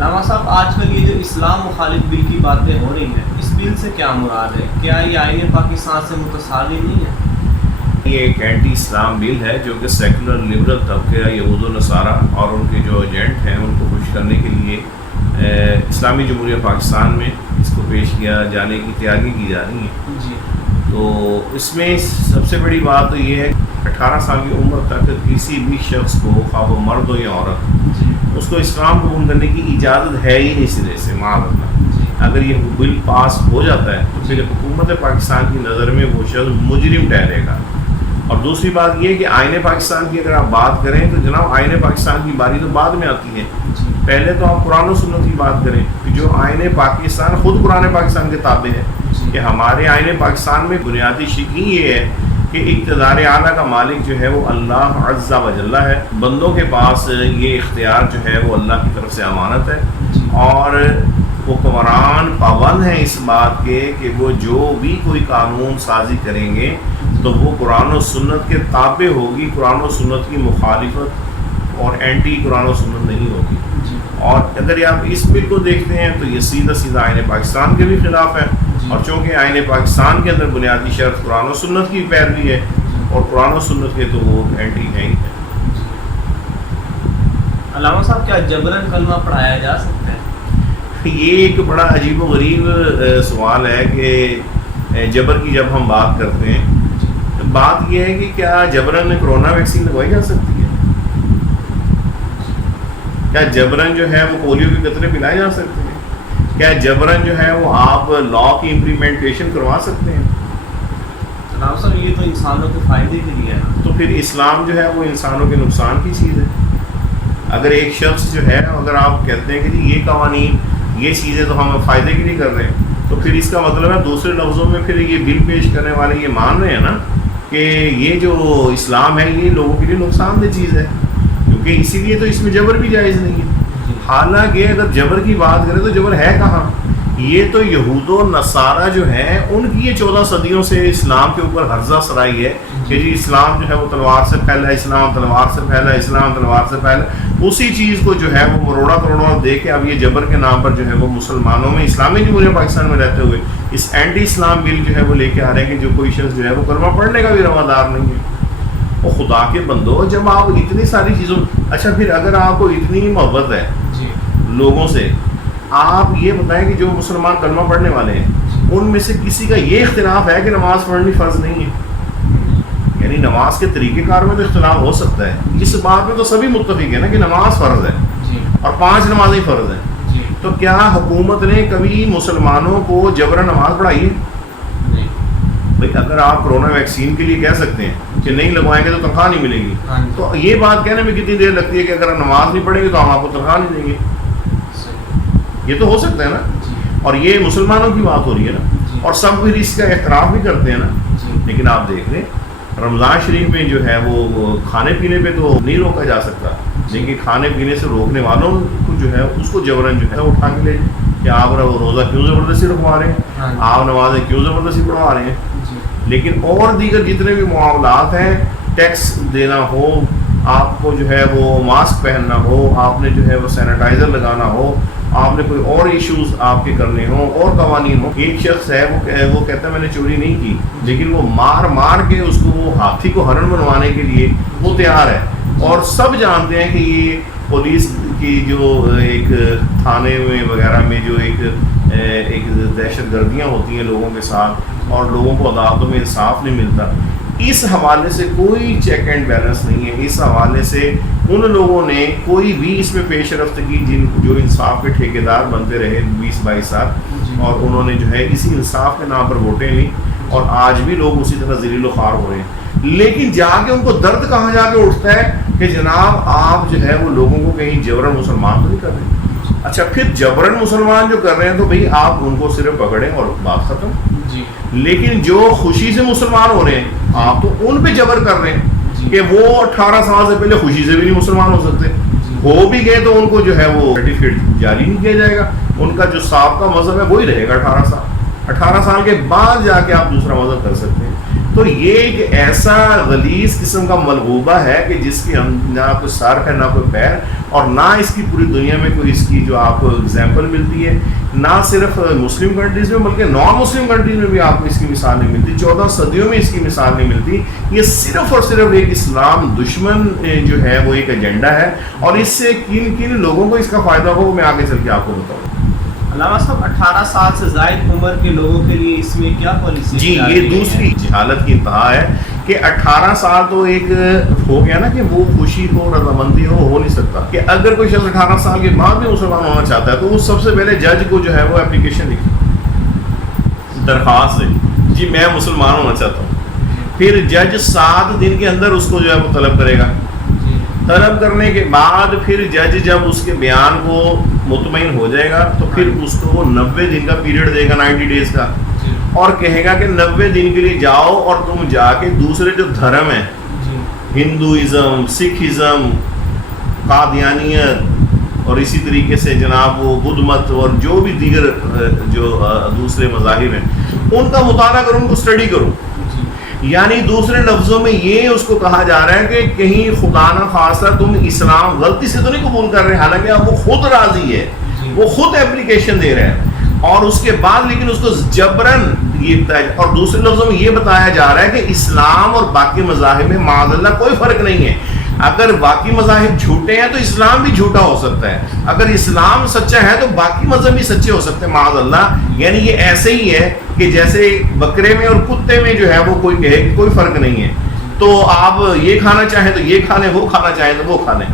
علامہ صاحب، آج کل یہ جو اسلام مخالف بل کی باتیں ہو رہی ہیں، اس بل سے کیا مراد ہے؟ کیا یہ آئین پاکستان سے متصادم نہیں ہے؟ یہ ایک اینٹی اسلام بل ہے جو کہ سیکولر لبرل طبقہ یہود و نصارہ اور ان کے جو ایجنٹ ہیں ان کو خوش کرنے کے لیے اسلامی جمہوریہ پاکستان میں اس کو پیش کیا جانے کی تیاری کی جا رہی ہے جی، تو اس میں سب سے بڑی بات تو یہ ہے کہ 18 سال کی عمر تک کسی بھی شخص کو، خواہ وہ مرد ہو یا عورت، جی، اس کو اسلام قبول کرنے کی اجازت ہے ہی نہیں سرے سے معاذ اللہ۔ اگر یہ بل پاس ہو جاتا ہے تو پھر حکومت پاکستان کی نظر میں وہ شخص مجرم ٹھہرے گا۔ اور دوسری بات یہ کہ آئین پاکستان کی اگر آپ بات کریں تو جناب آئین پاکستان کی باری تو بعد میں آتی ہے، پہلے تو آپ قرآن و سنت کی بات کریں کہ جو آئین پاکستان خود قرآن پاکستان کے تابع ہے کہ ہمارے آئین پاکستان میں بنیادی شک ہی یہ ہے کہ اقتدار اعلیٰ کا مالک جو ہے وہ اللہ عز و جل ہے، بندوں کے پاس یہ اختیار جو ہے وہ اللہ کی طرف سے امانت ہے، اور حکمران پابند ہیں اس بات کے کہ وہ جو بھی کوئی قانون سازی کریں گے تو وہ قرآن و سنت کے تابع ہوگی، قرآن و سنت کی مخالفت اور اینٹی قرآن و سنت نہیں ہوگی۔ اور اگر آپ اس بل کو دیکھتے ہیں تو یہ سیدھا سیدھا آئین پاکستان کے بھی خلاف ہے، اور چونکہ آئین پاکستان کے اندر بنیادی شرط قرآن و سنت کی پیروی ہے اور قرآن و سنت کے تو وہ اینٹی ہیں ہی ہے۔ علامہ صاحب، کیا جبراً کلمہ پڑھایا جا سکتا ہے؟ یہ ایک بڑا عجیب و غریب سوال ہے کہ جبر کی جب ہم بات کرتے ہیں تو بات یہ ہے کہ کیا جبراً کرونا ویکسین لگوائی جا سکتی ہے؟ کیا جبراً جو ہے وہ پولیو کے قطرے پلائے جا سکتے ہیں؟ کیا جبراً جو ہے وہ آپ لا کی امپلیمنٹیشن کروا سکتے ہیں؟ علامہ صاحب، یہ تو انسانوں کے فائدے کے لیے ہے، تو پھر اسلام جو ہے وہ انسانوں کے نقصان کی چیز ہے۔ اگر ایک شخص جو ہے، اگر آپ کہتے ہیں کہ جی یہ قوانین، یہ چیزیں تو ہم فائدے کے لیے کر رہے ہیں، تو پھر اس کا مطلب ہے دوسرے لفظوں میں پھر یہ بل پیش کرنے والے یہ مان رہے ہیں نا کہ یہ جو اسلام ہے یہ لوگوں کے لیے نقصان دہ چیز ہے، کیونکہ اسی لیے تو اس میں جبر بھی جائز نہیں ہے۔ حالانکہ اگر جبر کی بات کریں تو جبر ہے کہاں؟ یہ تو یہود و نصارہ جو ہیں ان کی یہ 14 صدیوں سے اسلام کے اوپر ہرزہ سرائی ہے کہ جی اسلام جو ہے وہ تلوار سے پھیلا، اسلام تلوار سے پھیلا، اسلام تلوار سے پھیلا۔ اسی چیز کو جو ہے وہ مروڑا کروڑا دے کے اب یہ جبر کے نام پر جو ہے وہ مسلمانوں میں، اسلامی جمہوریہ پاکستان میں رہتے ہوئے اس اینٹی اسلام بل جو ہے وہ لے کے آ رہے ہیں کہ جو کوئی شخص جو ہے وہ کلمہ پڑھنے کا بھی روادار نہیں ہے۔ وہ خدا کے بندو، جب آپ اتنی ساری چیزوں، اچھا پھر اگر آپ کو اتنی محبت ہے لوگوں سے، آپ یہ بتائیں کہ جو مسلمان کلمہ پڑھنے والے ہیں ان میں سے کسی کا یہ اختلاف ہے کہ نماز پڑھنی فرض نہیں ہے؟ یعنی نماز کے طریقہ کار میں تو اختلاف ہو سکتا ہے، اس بات میں تو سبھی متفق ہے نا کہ نماز فرض ہے اور 5 نمازیں فرض ہیں۔ تو کیا حکومت نے کبھی مسلمانوں کو جبرن نماز پڑھائی ہے؟ بھائی اگر آپ کرونا ویکسین کے لیے کہہ سکتے ہیں کہ نہیں لگوائیں گے تو تنخواہ نہیں ملے گی، تو یہ بات کہنے میں کتنی دیر لگتی ہے کہ اگر نماز نہیں پڑھیں گے تو ہم آپ کو تنخواہ نہیں دیں گے؟ یہ تو ہو سکتا ہے نا، اور یہ مسلمانوں کی بات ہو رہی ہے نا، اور سب پھر اس کا اعتراف بھی کرتے ہیں نا۔ لیکن آپ دیکھ لیں رمضان شریف میں جو ہے وہ کھانے پینے پہ تو نہیں روکا جا سکتا، لیکن کھانے پینے سے روکنے والوں کو جو ہے اس کو جبرن جو ہے اٹھا کے لے جائیں کہ آپ روزہ کیوں زبردستی رکھوا رہے ہیں، آپ نمازیں کیوں زبردستی پڑھوا رہے ہیں۔ لیکن اور دیگر جتنے بھی معاملات ہیں، ٹیکس دینا ہو، آپ کو جو ہے وہ ماسک پہننا ہو، آپ نے جو ہے وہ سینیٹائزر لگانا ہو، آپ نے کوئی اور ایشوز آپ کے کرنے ہوں اور قوانین ہوں۔ ایک شخص ہے وہ کہتا ہے میں نے چوری نہیں کی، لیکن وہ مار کے اس کو وہ ہاتھی کو ہرن بنوانے کے لیے وہ تیار ہے، اور سب جانتے ہیں کہ یہ پولیس کی جو ایک تھانے میں وغیرہ میں جو ایک دہشت گردیاں ہوتی ہیں لوگوں کے ساتھ اور لوگوں کو عدالتوں میں انصاف نہیں ملتا، اس حوالے سے کوئی چیک اینڈ بیلنس نہیں ہے۔ اس حوالے سے ان لوگوں نے کوئی بھی اس میں پیش رفت کی جو انصاف کے ٹھیکیدار بنتے رہے 20-22 سال، اور انہوں نے جو ہے اسی انصاف کے نام پر ووٹیں لی، اور آج بھی لوگ اسی طرح ذلیل و خوار ہو رہے ہیں۔ لیکن جا کے ان کو درد کہاں جا کے اٹھتا ہے کہ جناب آپ جو ہے وہ لوگوں کو کہیں جبرن مسلمان تو نہیں کر رہے۔ اچھا پھر جبرن مسلمان جو کر رہے ہیں تو بھئی آپ ان کو صرف پکڑیں اور بات ختم۔ لیکن جو خوشی سے مسلمان ہو رہے ہیں آپ تو ان پہ جبر کر رہے ہیں کہ وہ 18 سال سے پہلے خوشی سے بھی نہیں مسلمان ہو سکتے، ہو بھی گئے تو ان کو جو ہے وہ سرٹیفکیٹ جاری نہیں کیا جائے گا، ان کا جو سابقہ مذہب ہے وہی رہے گا 18 سال کے بعد جا کے آپ دوسرا مذہب کر سکتے ہیں۔ تو یہ ایک ایسا غلیظ قسم کا ملغوبہ ہے کہ جس کی نہ کوئی سر ہے نہ کوئی پیر، اور نہ اس کی پوری دنیا میں کوئی اس کی جو آپ کو اگزامپل ملتی ہے، نہ صرف مسلم کنٹریز میں بلکہ نان مسلم کنٹریز میں بھی آپ کو اس کی مثال نہیں ملتی، 14 صدیوں میں اس کی مثال نہیں ملتی۔ یہ صرف اور صرف ایک اسلام دشمن جو ہے وہ ایک ایجنڈا ہے، اور اس سے کن کن لوگوں کو اس کا فائدہ ہو میں آگے چل کے آپ کو بتاؤں۔ علامہ صاحب 18 سال سے زائد عمر کے لوگوں کے لیے اس میں کیا پالیسی؟ جی یہ دوسری جہالت کی انتہا ہے کہ 18 سال تو ایک ہو گیا نا کہ وہ خوشی ہو، رضامندی ہو نہیں سکتا، کہ اگر کوئی شخص 18 سال کے بعد بھی مسلمان ہونا چاہتا ہے تو وہ سب سے پہلے جج کو جو ہے وہ اپلیکیشن لکھے، درخواست دے، جی میں مسلمان ہونا چاہتا ہوں، پھر جج 7 دن کے اندر اس کو جو ہے وہ طلب کرے گا، طلب کرنے کے بعد پھر جج جب اس کے بیان کو مطمئن ہو جائے گا تو پھر اس کو وہ 90 دن کا پیریڈ دے گا، 90 ڈیز کا، اور کہے گا کہ 90 دن کے لیے جاؤ اور تم جا کے دوسرے جو دھرم ہیں، ہندوازم، سکھ ازم، قادیانیت اور اسی طریقے سے جناب وہ بدھ مت اور جو بھی دیگر جو دوسرے مذاہب ہیں، ان کا مطالعہ کرو، ان کو اسٹڈی کرو۔ یعنی دوسرے لفظوں میں یہ اس کو کہا جا رہا ہے کہ کہیں خدا نہ خواستہ تم اسلام غلطی سے تو نہیں قبول کر رہے، حالانکہ اب وہ خود راضی ہے، وہ خود اپلیکیشن دے رہے ہیں، اور اس کے بعد لیکن اس کو جبرن یہ، اور دوسرے لفظوں میں یہ بتایا جا رہا ہے کہ اسلام اور باقی مذاہب میں معاذ اللہ کوئی فرق نہیں ہے، اگر باقی مذاہب جھوٹے ہیں تو اسلام بھی جھوٹا ہو سکتا ہے، اگر اسلام سچا ہے تو باقی مذہب بھی سچے ہو سکتے ہیں معاذ اللہ۔ یعنی یہ ایسے ہی ہے کہ جیسے بکرے میں اور کتے میں جو ہے وہ کوئی کہے کہ کوئی فرق نہیں ہے، تو آپ یہ کھانا چاہیں تو یہ کھا لیں، وہ کھانا چاہیں تو وہ کھا لیں۔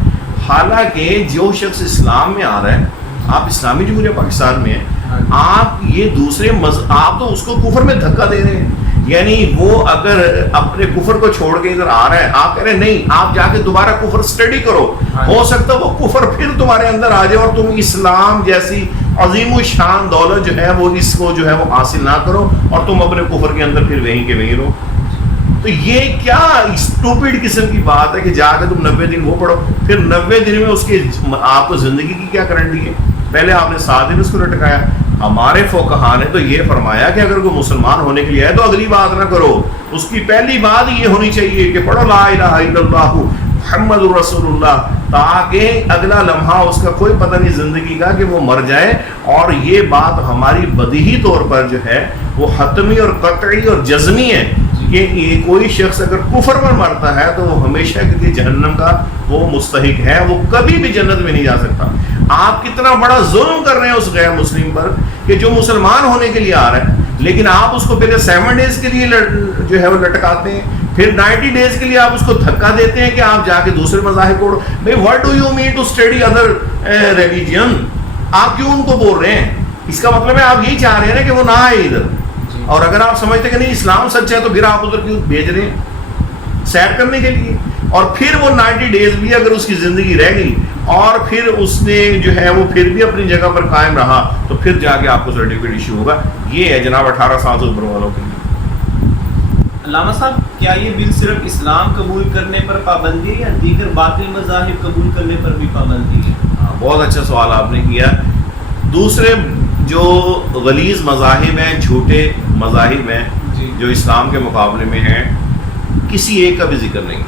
حالانکہ جو شخص اسلام میں آ رہا ہے، آپ اسلامی جمہوریہ پاکستان میں ہیں، آپ یہ دوسرے آپ تو اس کو کفر میں دھکا دے رہے ہیں، یعنی وہ اگر اپنے کفر کو چھوڑ کے ادھر آ رہا ہے، آپ کہہ رہے ہیں نہیں آپ جا کے دوبارہ کفر سٹڈی کرو، ہو سکتا ہے وہ کفر پھر تمہارے اندر آ جائے اور تم اسلام جیسی عظیم و شان دولت جو ہے وہ اس کو جو ہے وہ حاصل نہ کرو اور تم اپنے کفر کے اندر پھر وہیں کے وہیں رہو۔ تو یہ کیا اسٹوپڈ قسم کی بات ہے کہ جا کے تم 90 دن وہ پڑھو، پھر 90 دن میں اس کی آپ کو زندگی کی کیا گارنٹی ہے؟ پہلے آپ نے 7 دن اس کو لٹکایا۔ ہمارے فقہا نے تو یہ فرمایا کہ اگر کوئی مسلمان ہونے کے لیے ہے تو اگلی بات نہ کرو، اس کی پہلی بات یہ ہونی چاہیے کہ پڑھو لا الہ الا اللہ محمد رسول اللہ، تاکہ اگلا لمحہ اس کا کوئی پتہ نہیں زندگی کا کہ وہ مر جائے۔ اور یہ بات ہماری بدیہی طور پر جو ہے وہ حتمی اور قطعی اور جزمی ہے کہ یہ کوئی شخص اگر کفر پر مرتا ہے تو وہ ہمیشہ کے لیے جہنم کا وہ مستحق ہے، وہ کبھی بھی جنت میں نہیں جا سکتا۔ آپ کتنا بڑا ظلم کر رہے ہیں اس غیر مسلم پر کہ جو مسلمان ہونے کے لیے آ رہا ہے، لیکن آپ اس کو پہلے 7 ڈیز کے لیے جو ہے وہ لٹکاتے ہیں، پھر 90 ڈیز کے لیے آپ اس کو دھکا دیتے ہیں کہ آپ جا کے دوسرے مذاہب کو۔ بھائی what do you mean to study other religion? آپ کیوں ان کو بول رہے ہیں؟ اس کا مطلب ہے آپ یہی چاہ رہے ہیں نا کہ وہ نہ آئے ادھر، اور اگر آپ سمجھتے کہ نہیں اسلام سچ ہے تو پھر آپ ادھر کیوں بھیج رہے ہیں سیر کرنے کے لیے؟ اور پھر وہ 90 ڈیز بھی اگر اس کی زندگی رہ گئی اور پھر اس نے جو ہے وہ پھر بھی اپنی جگہ پر قائم رہا تو پھر جا کے آپ کو سرٹیفکیٹ ایشو ہوگا۔ یہ ہے جناب 18 سال سے اوپر والوں کے لیے۔ علامہ صاحب کیا یہ بل صرف اسلام قبول کرنے پر پابندی ہے یا دیگر باقی مذاہب قبول کرنے پر بھی پابندی ہے؟ بہت اچھا سوال آپ نے کیا۔ دوسرے جو غلیظ مذاہب ہیں، جھوٹے مذاہب ہیں جو اسلام کے مقابلے میں ہیں، کسی ایک کا بھی ذکر نہیں،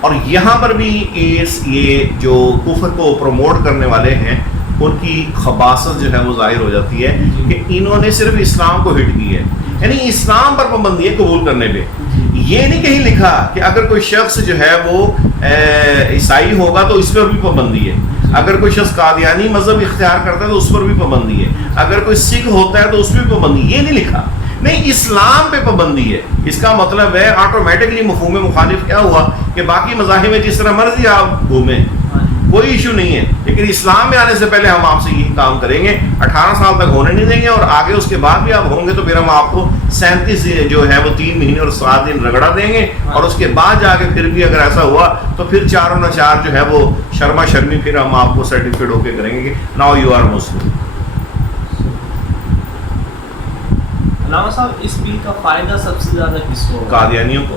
اور یہاں پر بھی یہ جو کفر کو پروموٹ کرنے والے ہیں ان کی خباثت جو ہے وہ ظاہر ہو جاتی ہے کہ انہوں نے صرف اسلام کو ہٹ کی ہے، یعنی اسلام پر پابندی ہے قبول کرنے پہ۔ یہ نہیں کہیں لکھا کہ اگر کوئی شخص جو ہے وہ عیسائی ہوگا تو اس پر بھی پابندی ہے، اگر کوئی شخص قادیانی مذہب اختیار کرتا ہے تو اس پر بھی پابندی ہے، اگر کوئی سکھ ہوتا ہے تو اس پہ بھی پابندی، یہ نہیں لکھا، نہیں اسلام پہ پابندی ہے۔ اس کا مطلب ہے آٹومیٹکلی مفہوم مخالف کیا ہوا کہ باقی مذاہب میں جس طرح مرضی آپ گھومیں کوئی ایشو نہیں ہے، لیکن اسلام میں آنے سے پہلے ہم آپ سے یہی کام کریں گے، 18 سال تک ہونے نہیں دیں گے، اور آگے اس کے بعد بھی آپ ہوں گے تو پھر ہم آپ کو 37 جو ہے وہ 3 مہینے اور 7 دن رگڑا دیں گے، اور اس کے بعد جا کے پھر بھی اگر ایسا ہوا تو پھر 4 جو ہے وہ شرما شرمی پھر ہم آپ کو سرٹیفکیٹ ہو کے کریں گے کہ ناؤ یو آر مسلم۔ علامہ صاحب اس بل کا فائدہ سب سے زیادہ کس کو؟ قادیانیوں کو۔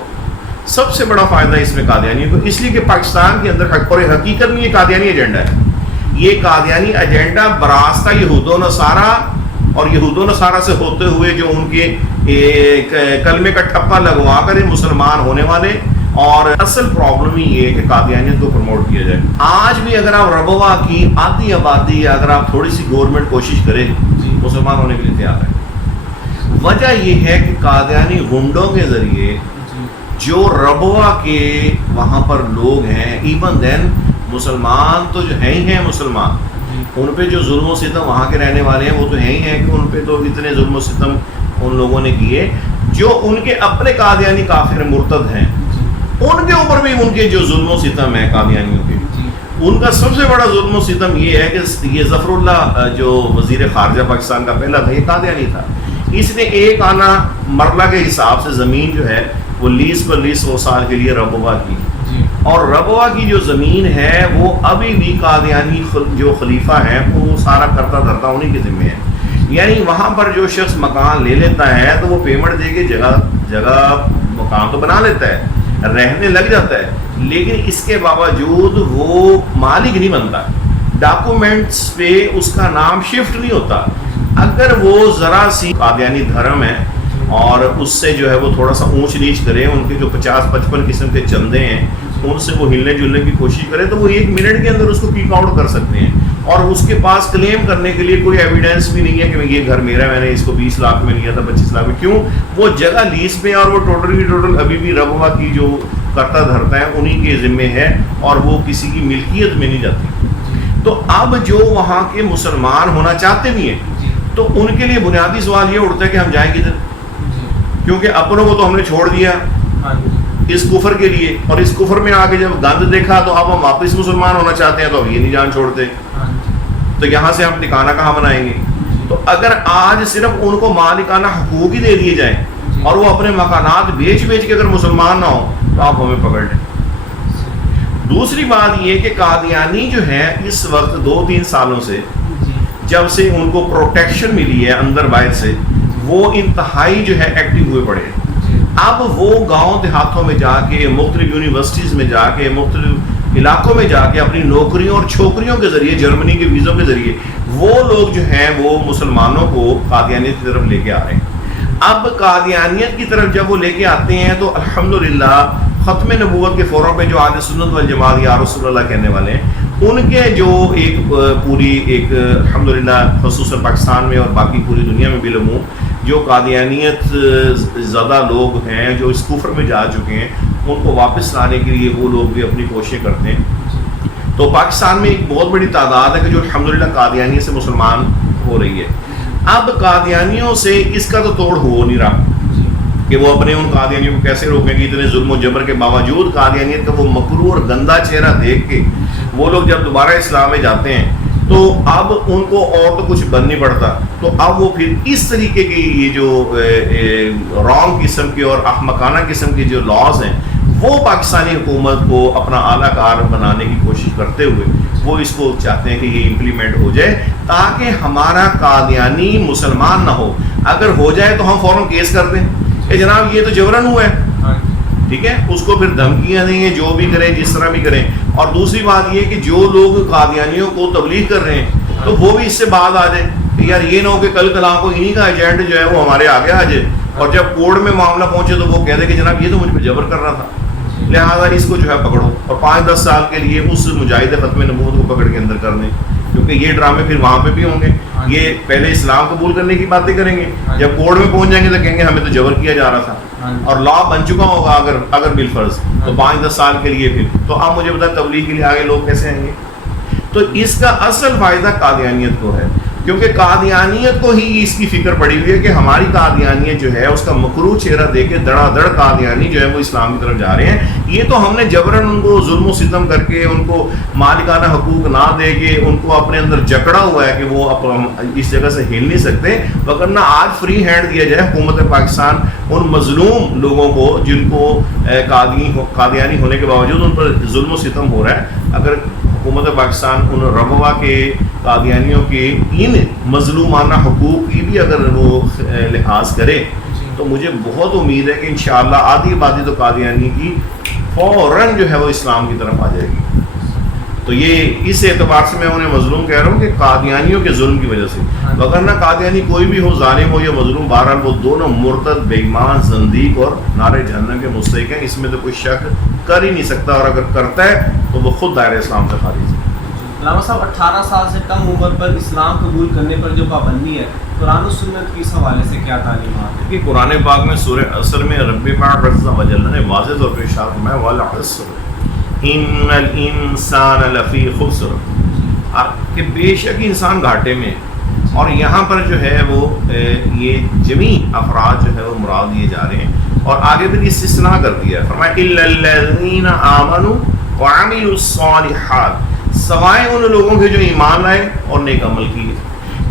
سب سے بڑا فائدہ اس میں قادیانیوں کو، اس لیے کہ پاکستان کے اندر اور حقیقت میں یہ قادیانی ایجنڈا ہے، یہ قادیانی ایجنڈا براستہ یہود و نصارہ اور یہود و نصارہ سے ہوتے ہوئے جو ان کے کلمے کا ٹھپا لگوا کر مسلمان ہونے والے اور اصل پرابلم ہی یہ ہے کہ قادیانیت کو پروموٹ کیا جائے. آج بھی اگر آپ ربوہ کی آدھی آبادی اگر آپ تھوڑی سی گورنمنٹ کوشش کرے مسلمان ہونے کے لیے تیار ہے. وجہ یہ ہے کہ قادیانی گنڈوں کے ذریعے جو ربوہ کے وہاں پر لوگ ہیں، ایون دین مسلمان تو جو ہیں ہی ہیں مسلمان، ان پہ جو ظلم و ستم وہاں کے رہنے والے ہیں وہ تو ہیں ہی ہیں کہ ان پہ تو اتنے ظلم و ستم ان لوگوں نے کیے. جو ان کے اپنے قادیانی کافر مرتد ہیں ان کے اوپر بھی ان کے جو ظلم و ستم ہے قادیانیوں کے، ان کا سب سے بڑا ظلم و ستم یہ ہے کہ یہ ظفر اللہ جو وزیر خارجہ پاکستان کا پہلا تھا، یہ قادیانی تھا. اس نے ایک آنا مرلہ کے حساب سے زمین جو ہے وہ لیز پر لیز 100 سال کے لیے ربوہ کی، اور ربوہ کی جو زمین ہے وہ ابھی بھی قادیانی جو خلیفہ ہیں وہ سارا کرتا دھرتا انہی کے ذمہ ہے. یعنی وہاں پر جو شخص مکان لے لیتا ہے تو وہ پیمنٹ دے کے جگہ مکان تو بنا لیتا ہے، رہنے لگ جاتا ہے، لیکن اس کے باوجود وہ مالک نہیں بنتا. ڈاکومنٹس پہ اس کا نام شفٹ نہیں ہوتا. اگر وہ ذرا سی قادیانی دھرم ہے اور اس سے جو ہے وہ تھوڑا سا اونچ نیچ کرے، ان کے جو 50-55 قسم کے چندے ہیں ان سے وہ ہلنے جلنے کی کوشش کرے تو وہ 1 منٹ کے اندر اس کو کیک آؤٹ کر سکتے ہیں. اور اس کے پاس کلیم کرنے کے لیے کوئی ایویڈنس بھی نہیں ہے کہ یہ گھر میرا، میں نے اس کو 20 لاکھ میں لیا تھا، 25 لاکھ میں. کیوں؟ وہ جگہ لیز پہ اور وہ ٹوٹل ابھی بھی ربوہ کی جو کرتا دھرتا ہے انہی کے ذمے ہے اور وہ کسی کی ملکیت میں نہیں جاتی. تو اب جو وہاں کے مسلمان ہونا چاہتے بھی ہیں تو ان کے لیے بنیادی سوال یہ اٹھتا ہے کہ ہم جائیں کدھر، کیونکہ اپنوں کو تو ہم نے چھوڑ دیا اس کفر کے لیے، اور اس کفر میں آگے جب گند دیکھا تو اب ہم واپس مسلمان ہونا چاہتے ہیں تو اب یہ نہیں جان چھوڑتے، تو یہاں سے ہم ٹھکانہ کہاں بنائیں گے. تو اگر آج صرف ان کو مالکانہ حقوق ہی دے دیے جائیں اور وہ اپنے مکانات بیچ کے اگر مسلمان نہ ہوں تو آپ ہمیں پکڑ لیں. دوسری بات یہ کہ قادیانی جو ہے اس وقت 2-3 سالوں سے جب سے ان کو پروٹیکشن ملی ہے اندر باہر سے، وہ انتہائی جو ہے ایکٹیو ہوئے پڑے ہیں. اب وہ گاؤں دیہاتوں میں جا کے، مختلف یونیورسٹیز میں جا کے، مختلف علاقوں میں جا کے اپنی نوکریوں اور چھوکریوں کے ذریعے، جرمنی کے ویزوں کے ذریعے وہ لوگ جو ہیں وہ مسلمانوں کو قادیانیت کی طرف لے کے آ رہے ہیں. اب قادیانیت کی طرف جب وہ لے کے آتے ہیں تو الحمدللہ ختم نبوت کے فورم پہ جو اہل سنت والجماعت یا رسول اللہ کہنے والے ہیں، ان کے جو ایک پوری ایک الحمدللہ خصوصاً پاکستان میں اور باقی پوری دنیا میں بالعموم جو قادیانیت زدہ لوگ ہیں جو اس کفر میں جا چکے ہیں، ان کو واپس لانے کے لیے وہ لوگ بھی اپنی کوششیں کرتے ہیں. تو پاکستان میں ایک بہت بڑی تعداد ہے کہ جو الحمدللہ قادیانی سے مسلمان ہو رہی ہے. اب قادیانیوں سے اس کا تو توڑ ہو نہیں رہا کہ وہ اپنے ان قادیانیوں کو کیسے روکیں گے. اتنے ظلم و جبر کے باوجود قادیانیت کا وہ مکروہ اور گندا چہرہ دیکھ کے وہ لوگ جب دوبارہ اسلام میں جاتے ہیں تو اب ان کو اور تو کچھ بن نہیں پڑتا، تو اب وہ پھر اس طریقے کی یہ جو رانگ قسم کے اور احمقانہ قسم کے جو لاز ہیں وہ پاکستانی حکومت کو اپنا اعلیٰ کار بنانے کی کوشش کرتے ہوئے وہ اس کو چاہتے ہیں کہ یہ امپلیمنٹ ہو جائے تاکہ ہمارا قادیانی مسلمان نہ ہو. اگر ہو جائے تو ہم فوراً کیس کر دیں کہ جناب یہ تو جبراً ہوا ہے، ٹھیک ہے، اس کو پھر دھمکیاں دیں گے، جو بھی کریں جس طرح بھی کریں. اور دوسری بات یہ کہ جو لوگ قادیانیوں کو تبلیغ کر رہے ہیں تو وہ بھی اس سے بعد آ جائیں کہ یار یہ نہ ہو کہ کل کلاں کو انہی کا ایجنٹ جو ہے وہ ہمارے آگے آ جائے اور جب کورٹ میں معاملہ پہنچے تو وہ کہہ دے کہ جناب یہ تو مجھ پہ جبر کر رہا تھا، لہٰذا اس کو جو ہے پکڑو اور 5-10 سال کے لیے اس مجاہد ختم نبوت کو پکڑ کے اندر کر دیں. کیونکہ یہ ڈرامے پھر وہاں پہ بھی ہوں گے. یہ پہلے اسلام قبول کرنے کی باتیں کریں گے، جب کورٹ میں پہنچ جائیں گے تو کہیں گے ہمیں تو جبر کیا جا رہا تھا اور لا بن چکا ہوگا اگر بالفرض تو 5-10 سال کے لیے. پھر تو اب مجھے بتا تبلیغ کے لیے آگے لوگ کیسے آئیں گے. تو اس کا اصل فائدہ قادیانیت کو ہے کیونکہ قادیانیت کو ہی اس کی فکر پڑی ہوئی ہے کہ ہماری قادیانیت جو ہے اس کا مکروہ چہرہ دے کے دڑا دڑ قادیانی جو ہے وہ اسلام کی طرف جا رہے ہیں. یہ تو ہم نے جبراً ان کو ظلم و ستم کر کے ان کو مالکانہ حقوق نہ دے کے ان کو اپنے اندر جکڑا ہوا ہے کہ وہ اس جگہ سے ہل نہیں سکتے. وگرنہ آج فری ہینڈ دیا جائے حکومت پاکستان ان مظلوم لوگوں کو جن کو قادیانی ہونے کے باوجود ان پر ظلم و ستم ہو رہا ہے، اگر حکومت پاکستان ان ربوہ کے قادیانیوں کے ان مظلومانہ حقوق کی بھی اگر وہ لحاظ کرے تو مجھے بہت امید ہے کہ انشاءاللہ آدھی آبادی تو قادیانی کی فوراً جو ہے وہ اسلام کی طرف آ جائے گی. تو یہ اس اعتبار سے میں انہیں مظلوم کہہ رہا ہوں کہ قادیانیوں کے ظلم کی وجہ سے، وگرنہ قادیانی کوئی بھی ہو، ظالم ہو یا مظلوم، بہرحال وہ دونوں مرتد، بے ایمان، زندیق اور نار جہنم کے مستحق ہیں، اس میں تو کوئی شک کر ہی نہیں سکتا، اور اگر کرتا ہے تو وہ خود دائرہ اسلام سے خارج ہے۔ علامہ صاحب 18 سال سے کم عمر پر اسلام قبول کرنے پر جو پابندی ہے، قرآن و سنت کی اس حوالے سے کیا تعلیمات ہیں؟ کہ قرآن پاک میں سورہ عصر میں رب پاک عز و جل نے واضح طور پہ ارشاد فرمایا والعصر ان الانسان لفی خسر، کہ بے شک انسان گھاٹے میں، اور یہاں پر جو ہے وہ یہ جمیع افراد جو ہے وہ مراد دیے جا رہے ہیں، اور آگے پھر استثناء کر دیا ہے، فرمایا الا الذین آمنوا وعملوا الصالحات، سوائے ان لوگوں کے جو ایمان لائے اور نیک عمل کیے،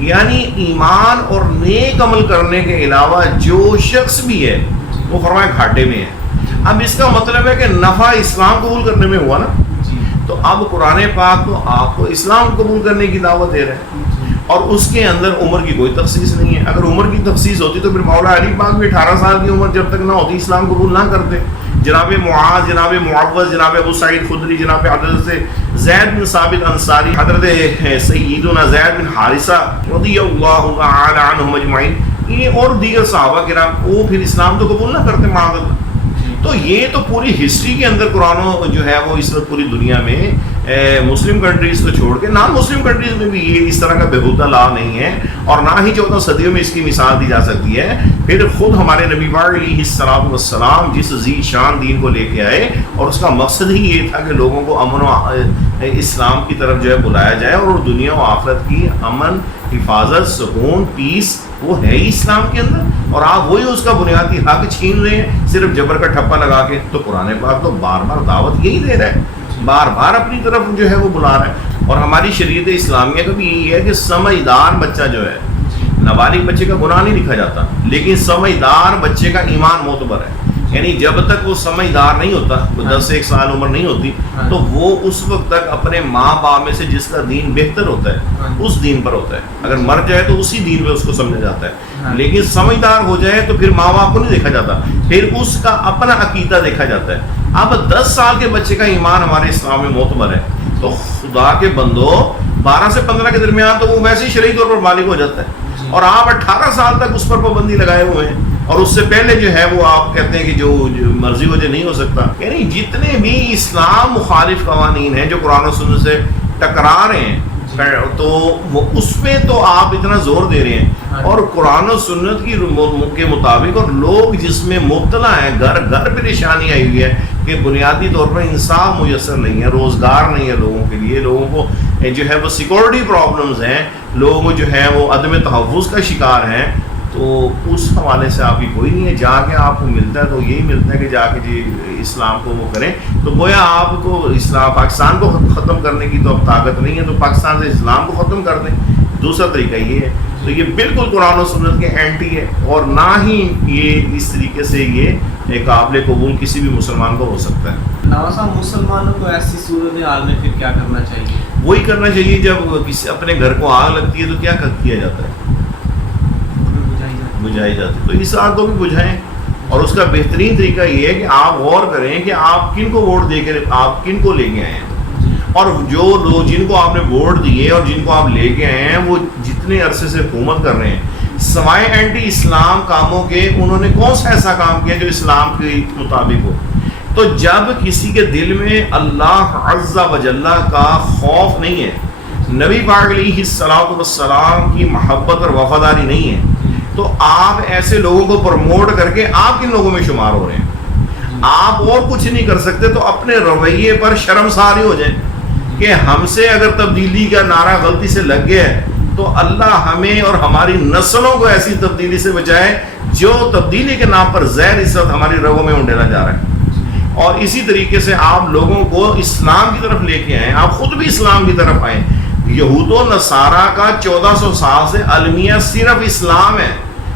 یعنی ایمان اور نیک عمل کرنے کے علاوہ جو شخص بھی ہے وہ فرمایا گھاٹے میں ہے۔ اب اس کا مطلب ہے کہ نفع اسلام قبول کرنے میں ہوا نا، تو اب قرآن پاک تو آپ کو اسلام قبول کرنے کی دعوت دے رہا ہے، اور اس کے اندر عمر کی کوئی تخصیص نہیں ہے۔ اگر عمر کی تخصیص ہوتی تو پھر مولا علی پاک بھی 18 سال کی عمر جب تک نہ ہوتی اسلام قبول نہ کرتے۔ جناب معاذ، جناب معوذ، جناب ابو سعید خدری، جناب حضرت زید بن ثابت انصاری، حضرت سیدنا زید بن حارثہ رضی اللہ تعالی عنہم اجمعین، یہ اور دیگر صحابہ کرام، وہ پھر اسلام تو قبول نہ کرتے معاذ اللہ۔ تو یہ تو پوری ہسٹری کے اندر قرآن جو ہے وہ اس وقت پوری دنیا میں مسلم کنٹریز کو چھوڑ کے نان مسلم کنٹریز میں بھی یہ اس طرح کا بےہودہ لا نہیں ہے، اور نہ ہی 14 صدیوں میں اس کی مثال دی جا سکتی ہے۔ پھر خود ہمارے نبی پاک علیہ الصلوۃ والسلام جس ذی شان دین کو لے کے آئے، اور اس کا مقصد ہی یہ تھا کہ لوگوں کو امن و اسلام کی طرف جو ہے بلایا جائے، اور دنیا و آخرت کی امن، حفاظت، سکون، پیس وہ ہے ہی اسلام کے اندر، اور آپ وہی اس کا بنیادی حق چھین رہے ہیں صرف جبر کا ٹھپا لگا کے۔ تو قرآن پاک تو بار بار دعوت یہی دے رہا ہے، بار بار اپنی طرف جو ہے وہ بلا رہا ہے، اور ہماری شریعت اسلامیہ کا بھی یہی ہے کہ سمجھدار بچہ جو ہے، نابالغ بچے کا گناہ نہیں لکھا جاتا، لیکن سمجھدار بچے کا ایمان معتبر ہے، یعنی جب تک وہ سمجھدار نہیں ہوتا، 10 سے 1 سال عمر نہیں ہوتی، تو وہ اس وقت تک اپنے ماں باپ میں سے جس کا دین بہتر ہوتا ہے اس دین پر ہوتا ہے، اگر مر جائے تو اسی دین پہ اس کو سمجھا جاتا ہے، لیکن سمجھدار ہو جائے تو پھر ماں باپ کو نہیں دیکھا جاتا، پھر اس کا اپنا عقیدہ دیکھا جاتا ہے۔ اب 10 سال کے بچے کا ایمان ہمارے اسلام میں معتبر ہے، تو خدا کے بندو 12 سے 15 کے درمیان تو وہ ویسے ہی شرعی طور پر بالغ ہو جاتا ہے، اور آپ 18 سال تک اس پر پابندی لگائے ہوئے ہیں، اور اس سے پہلے جو ہے وہ آپ کہتے ہیں کہ جو مرضی ہو جائے نہیں ہو سکتا۔ یعنی جتنے بھی اسلام مخالف قوانین ہیں جو قرآن و سنت سے ٹکرا رہے ہیں، تو وہ اس پہ تو آپ اتنا زور دے رہے ہیں، اور قرآن و سنت کے مطابق، اور لوگ جس میں مبتلا ہیں، گھر گھر پریشانی آئی ہوئی ہے کہ بنیادی طور پر انصاف میسر نہیں ہے، روزگار نہیں ہے لوگوں کے لیے، لوگوں کو جو ہے وہ سیکورٹی پرابلمز ہیں، لوگ جو ہے وہ عدم تحفظ کا شکار ہیں، تو اس حوالے سے آپ کی کوئی نہیں ہے۔ جا کے آپ کو ملتا ہے تو یہی ملتا ہے کہ جا کے جی اسلام کو وہ کریں، تو گویا آپ کو اسلام پاکستان کو ختم کرنے کی تو اب طاقت نہیں ہے، تو پاکستان سے اسلام کو ختم کر دیں۔ دوسرا طریقہ یہ ہے، تو یہ بالکل قرآن و سنت کے اینٹی ہے، اور نہ ہی یہ اس طریقے سے یہ قابل قبول کسی بھی مسلمان کو ہو سکتا ہے۔ علامہ صاحب مسلمانوں کو ایسی صورتحال میں پھر کیا کرنا چاہیے؟ وہی کرنا چاہیے، جب کسی اپنے گھر کو آگ لگتی ہے تو کیا کیا جاتا ہے؟ بجھائی جاتی، تو اس آگ کو بھی بجھائیں، اور اس کا بہترین طریقہ یہ ہے کہ آپ غور کریں کہ آپ کن کو ووٹ دے کے آپ کن کو لے کے آئے ہیں، اور جو لوگ جن کو آپ نے ووٹ دیے اور جن کو آپ لے کے آئے ہیں وہ جتنے عرصے سے حکومت کر رہے ہیں، سوائے اینٹی اسلام کاموں کے انہوں نے کون سا ایسا کام کیا جو اسلام کے مطابق ہو؟ تو جب کسی کے دل میں اللہ عز و جل کا خوف نہیں ہے، نبی پاک علیہ الصلوۃ والسلام کی محبت اور وفاداری نہیں ہے، تو آپ ایسے لوگوں کو پروموٹ کر کے آپ کن لوگوں میں شمار ہو رہے ہیں؟ آپ اور کچھ نہیں کر سکتے، تو اپنے رویے پر شرمسار ہی ہو جائیں کہ ہم سے اگر تبدیلی کا نعرہ غلطی سے لگ گیا ہے تو اللہ ہمیں اور ہماری نسلوں کو ایسی تبدیلی سے بچائے جو تبدیلی کے نام پر زہر اس وقت ہماری رگوں میں انڈیلا جا رہا ہے۔ اور اسی طریقے سے آپ لوگوں کو اسلام کی طرف لے کے آئیں، آپ خود بھی اسلام کی طرف آئیں۔ یہود و نصارہ کا 1400 سال سے المیہ صرف اسلام ہے،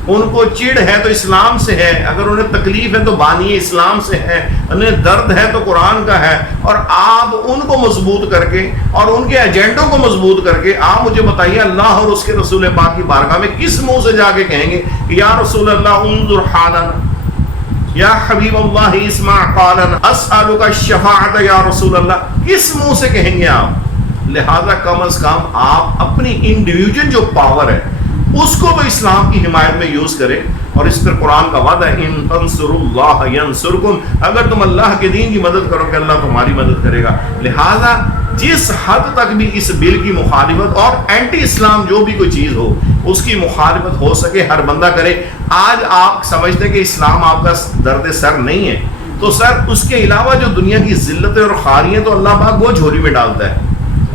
ان کو چڑ ہے تو اسلام سے ہے، اگر انہیں تکلیف ہے تو بانی اسلام سے ہے، انہیں درد ہے تو قرآن کا ہے، اور آپ ان کو مضبوط کر کے اور ان کے ایجنڈوں کو مضبوط کر کے آپ مجھے بتائیے اللہ اور اس کے رسول پاک کی بارگاہ میں کس منہ سے جا کے کہیں گے کہ یا رسول اللہ انظر حالنا، یا حبیب اللہ اسمع قالنا، اسألک الشفاعت یا رسول اللہ؟ کس منہ سے کہیں گے آپ؟ لہذا کم از کم آپ اپنی انڈیویجول جو پاور ہے اس کو وہ اسلام کی حمایت میں یوز کرے. اور اس پر قرآن کا وعدہ ہے ان تنصروا اللہ ینصرکم، اگر تم اللہ کے دین کی مدد کرو گے اللہ تمہاری مدد کرے گا. لہذا جس حد تک بھی اس بل کی مخالفت اور اینٹی اسلام جو بھی کوئی چیز ہو اس کی مخالفت ہو سکے ہر بندہ کرے. آج آپ سمجھتے ہیں کہ اسلام آپ کا درد سر نہیں ہے، تو سر اس کے علاوہ جو دنیا کی ذلتیں اور خاریاں تو اللہ پاک وہ جھولی میں ڈالتا ہے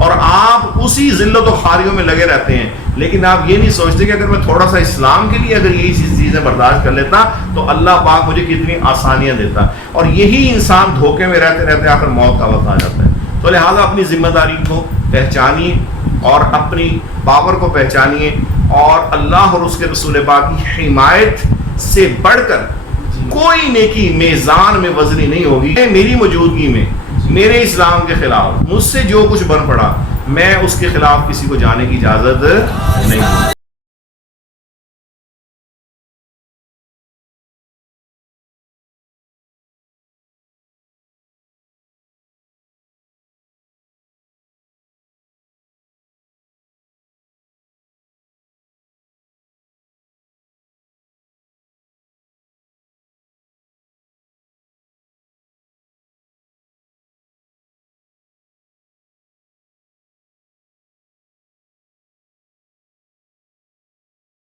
اور آپ اسی ذلت و خاریوں میں لگے رہتے ہیں. لیکن آپ یہ نہیں سوچتے کہ اگر میں تھوڑا سا اسلام کے لیے اگر یہی چیزیں برداشت کر لیتا تو اللہ پاک مجھے کتنی آسانیاں دیتا. اور یہی انسان دھوکے میں رہتے رہتے آخر موت کا وقت آ جاتا ہے. تو لہٰذا اپنی ذمہ داری کو پہچانیے اور اپنی پاور کو پہچانیے اور اللہ اور اس کے رسول پاک کی حمایت سے بڑھ کر کوئی نیکی میزان میں وزنی نہیں ہوگی. میری موجودگی میں میرے اسلام کے خلاف مجھ سے جو کچھ بن پڑا میں اس کے خلاف کسی کو جانے کی اجازت نہیں دوں.